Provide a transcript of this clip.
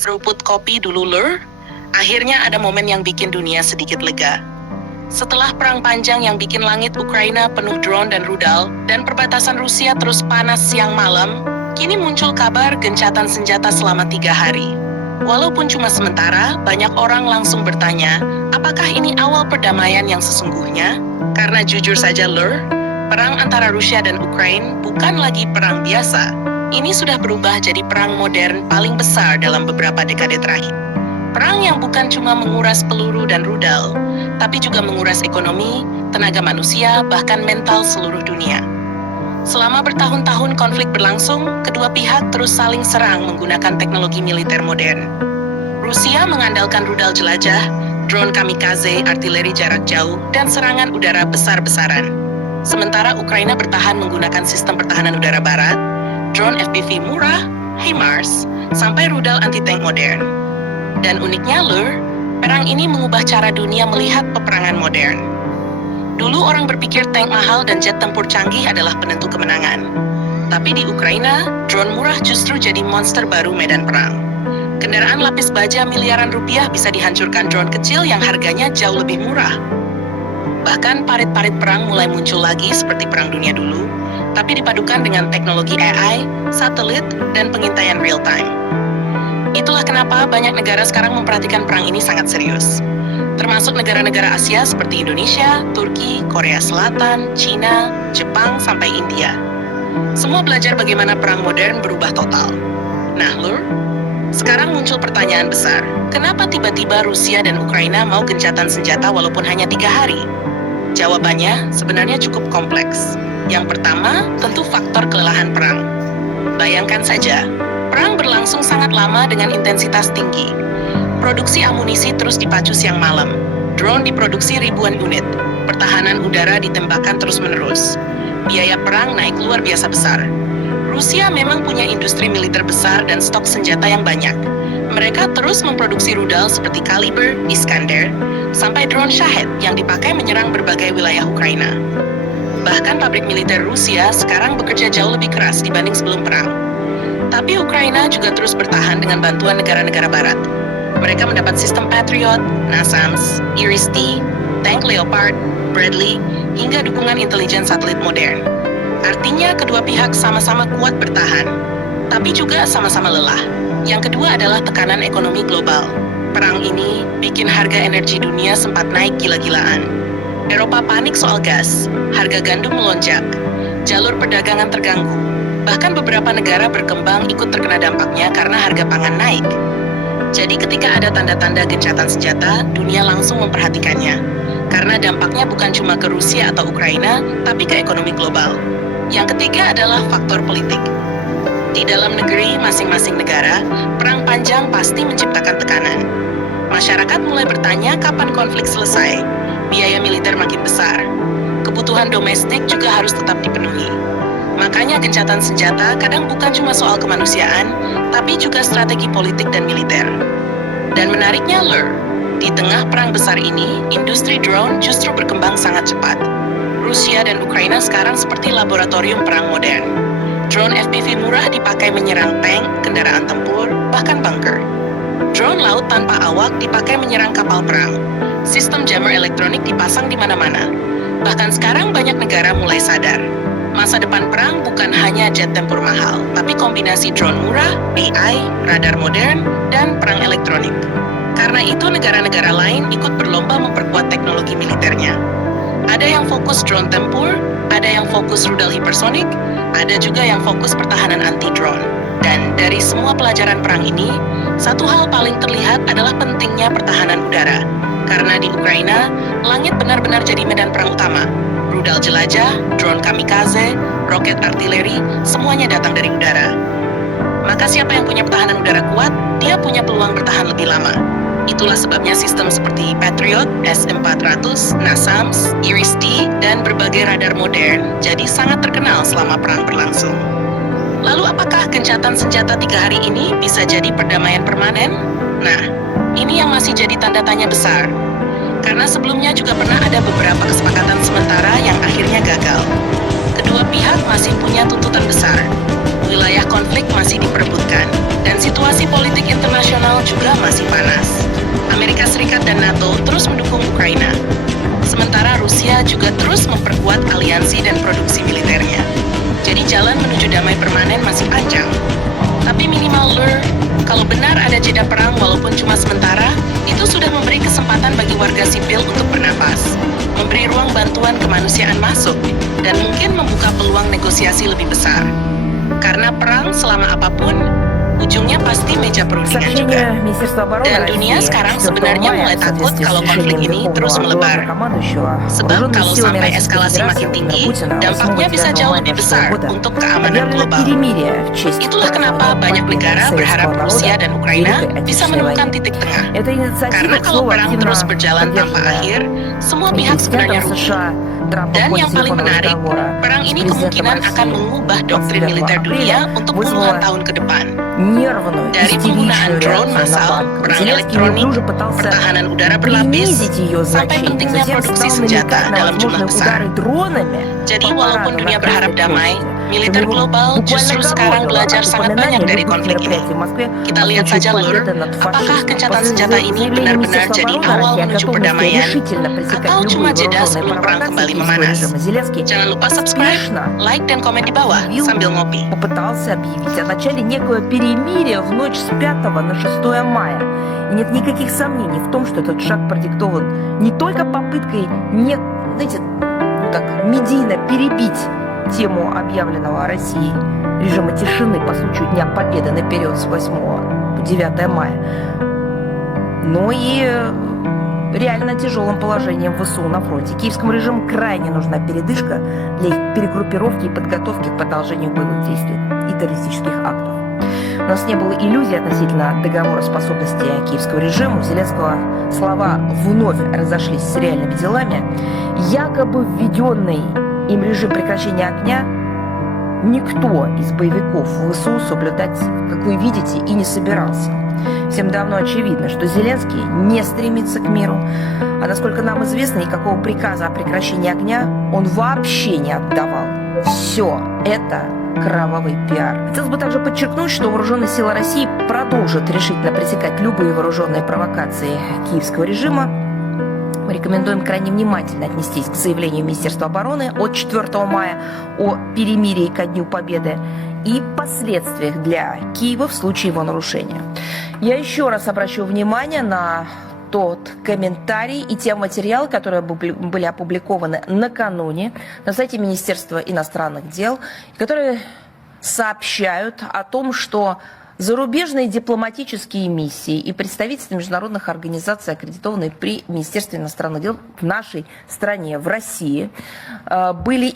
Seruput kopi dulu, Lur. Akhirnya ada momen yang bikin dunia sedikit lega. Setelah perang panjang yang bikin langit Ukraina penuh drone dan rudal, dan perbatasan Rusia terus panas siang malam, kini muncul kabar gencatan senjata selama 3 hari. Walaupun cuma sementara, banyak orang langsung bertanya, apakah ini awal perdamaian yang sesungguhnya? Karena jujur saja, Lur, perang antara Rusia dan Ukraina bukan lagi perang biasa. Ini sudah berubah jadi perang modern paling besar dalam beberapa dekade terakhir. Perang yang bukan cuma menguras peluru dan rudal, tapi juga menguras ekonomi, tenaga manusia, bahkan mental seluruh dunia. Selama bertahun-tahun konflik berlangsung, kedua pihak terus saling serang menggunakan teknologi militer modern. Rusia mengandalkan rudal jelajah, drone kamikaze, artileri jarak jauh, dan serangan udara besar-besaran. Sementara Ukraina bertahan menggunakan sistem pertahanan udara barat, drone FPV murah, HIMARS, sampai rudal anti-tank modern. Dan uniknya, Lur, perang ini mengubah cara dunia melihat peperangan modern. Dulu orang berpikir tank mahal dan jet tempur canggih adalah penentu kemenangan. Tapi di Ukraina, drone murah justru jadi monster baru medan perang. Kendaraan lapis baja miliaran rupiah bisa dihancurkan drone kecil yang harganya jauh lebih murah. Bahkan parit-parit perang mulai muncul lagi seperti Perang Dunia dulu, tapi dipadukan dengan teknologi AI, satelit, dan pengintaian real-time. Itulah kenapa banyak negara sekarang memperhatikan perang ini sangat serius. Termasuk negara-negara Asia seperti Indonesia, Turki, Korea Selatan, Cina, Jepang, sampai India. Semua belajar bagaimana perang modern berubah total. Nah, Lur, sekarang muncul pertanyaan besar. Kenapa tiba-tiba Rusia dan Ukraina mau gencatan senjata walaupun hanya 3 hari? Jawabannya sebenarnya cukup kompleks. Yang pertama, tentu faktor kelelahan perang. Bayangkan saja, perang berlangsung sangat lama dengan intensitas tinggi. Produksi amunisi terus dipacu siang malam. Drone diproduksi ribuan unit. Pertahanan udara ditembakkan terus-menerus. Biaya perang naik luar biasa besar. Rusia memang punya industri militer besar dan stok senjata yang banyak. Mereka terus memproduksi rudal seperti Kaliber, Iskander, sampai drone Shahed yang dipakai menyerang berbagai wilayah Ukraina. Bahkan pabrik militer Rusia sekarang bekerja jauh lebih keras dibanding sebelum perang. Tapi Ukraina juga terus bertahan dengan bantuan negara-negara barat. Mereka mendapat sistem Patriot, NASAMS, Iris-T, tank Leopard, Bradley, hingga dukungan intelijen satelit modern. Artinya kedua pihak sama-sama kuat bertahan, tapi juga sama-sama lelah. Yang kedua adalah tekanan ekonomi global. Perang ini bikin harga energi dunia sempat naik gila-gilaan. Eropa panik soal gas, harga gandum melonjak, jalur perdagangan terganggu. Bahkan beberapa negara berkembang ikut terkena dampaknya karena harga pangan naik. Jadi ketika ada tanda-tanda gencatan senjata, dunia langsung memperhatikannya. Karena dampaknya bukan cuma ke Rusia atau Ukraina, tapi ke ekonomi global. Yang ketiga adalah faktor politik. Di dalam negeri masing-masing negara, perang panjang pasti menciptakan tekanan. Masyarakat mulai bertanya kapan konflik selesai. Biaya militer makin besar. Kebutuhan domestik juga harus tetap dipenuhi. Makanya gencatan senjata kadang bukan cuma soal kemanusiaan, tapi juga strategi politik dan militer. Dan menariknya, Lur, di tengah perang besar ini, industri drone justru berkembang sangat cepat. Rusia dan Ukraina sekarang seperti laboratorium perang modern. Drone FPV murah dipakai menyerang tank, kendaraan tempur, bahkan bunker. Drone laut tanpa awak dipakai menyerang kapal perang. Sistem jammer elektronik dipasang di mana-mana. Bahkan sekarang banyak negara mulai sadar. Masa depan perang bukan hanya jet tempur mahal, tapi kombinasi drone murah, AI, radar modern, dan perang elektronik. Karena itu negara-negara lain ikut berlomba memperkuat teknologi militernya. Ada yang fokus drone tempur, ada yang fokus rudal hipersonik, ada juga yang fokus pertahanan anti-drone. Dan dari semua pelajaran perang ini, satu hal paling terlihat adalah pentingnya pertahanan udara. Karena di Ukraina, langit benar-benar jadi medan perang utama. Rudal jelajah, drone kamikaze, roket artileri, semuanya datang dari udara. Maka siapa yang punya pertahanan udara kuat, dia punya peluang bertahan lebih lama. Itulah sebabnya sistem seperti Patriot, S-400, NASAMS, Iris-T, dan berbagai radar modern jadi sangat terkenal selama perang berlangsung. Lalu apakah gencatan senjata 3 hari ini bisa jadi perdamaian permanen? Nah, ini yang masih jadi tanda tanya besar. Karena sebelumnya juga pernah ada beberapa kesepakatan sementara yang akhirnya gagal. Kedua pihak masih punya tuntutan besar. Wilayah konflik masih diperebutkan, dan situasi politik internasional juga masih panas. Amerika Serikat dan NATO terus mendukung Ukraina. Sementara Rusia juga terus memperkuat aliansi dan produksi militernya. Jadi jalan menuju damai permanen masih panjang. Tapi minimal kalau benar ada jeda perang walaupun cuma sementara, itu sudah memberi kesempatan bagi warga sipil untuk bernafas, memberi ruang bantuan kemanusiaan masuk, dan mungkin membuka peluang negosiasi lebih besar. Karena perang selama apapun, ujungnya pasti meja perundingan juga. Dan dunia sekarang sebenarnya mulai takut kalau konflik ini terus melebar. Sebab kalau sampai eskalasi makin tinggi, dampaknya bisa jauh lebih besar untuk keamanan global. Itulah kenapa banyak negara berharap Rusia dan Ukraina bisa menemukan titik tengah. Karena kalau perang terus berjalan tanpa akhir, semua pihak sebenarnya rugi. Dan yang paling menarik, perang ini kemungkinan akan mengubah doktrin militer dunia untuk puluhan tahun ke depan. Dari penggunaan drone massal, perang elektronik, pertahanan udara berlapis, sampai pentingnya produksi senjata dalam jumlah besar. Jadi walaupun dunia berharap damai, militer global justru sekarang belajar sangat banyak dari konflik ini. Kita lihat saja, apakah gencatan senjata ini benar-benar jadi awal menuju perdamaian, atau cuma jeda sebelum perang kembali memanas? Jangan lupa subscribe, like, dan komen di bawah sambil ngopi. Попытался объявить о начале некого перемирия в ночь с 5 на 6 мая. И нет никаких сомнений в том, что этот шаг продиктован не только попыткой, медийно перебить тему объявленного России режима тишины по случаю Дня Победы наперед с 8 по 9 мая, но и реально тяжелым положением ВСУ на фронте. Киевскому режиму крайне нужна передышка для их перегруппировки и подготовки к продолжению боевых действий и террористических актов. У нас не было иллюзий относительно договороспособности киевского режима. У Зеленского слова вновь разошлись с реальными делами. Якобы введенный им режим прекращения огня никто из боевиков ВСУ соблюдать, как вы видите, и не собирался. Всем давно очевидно, что Зеленский не стремится к миру, а насколько нам известно, никакого приказа о прекращении огня он вообще не отдавал. Все это кровавый пиар. Хотелось бы также подчеркнуть, что вооруженные силы России продолжат решительно пресекать любые вооруженные провокации киевского режима. Мы рекомендуем крайне внимательно отнестись к заявлению Министерства обороны от 4 мая о перемирии ко Дню Победы и последствиях для Киева в случае его нарушения. Я еще раз обращу внимание на тот комментарий и те материалы, которые были опубликованы накануне на сайте Министерства иностранных дел, которые сообщают о том, что зарубежные дипломатические миссии и представительства международных организаций, аккредитованные при Министерстве иностранных дел в нашей стране, в России, были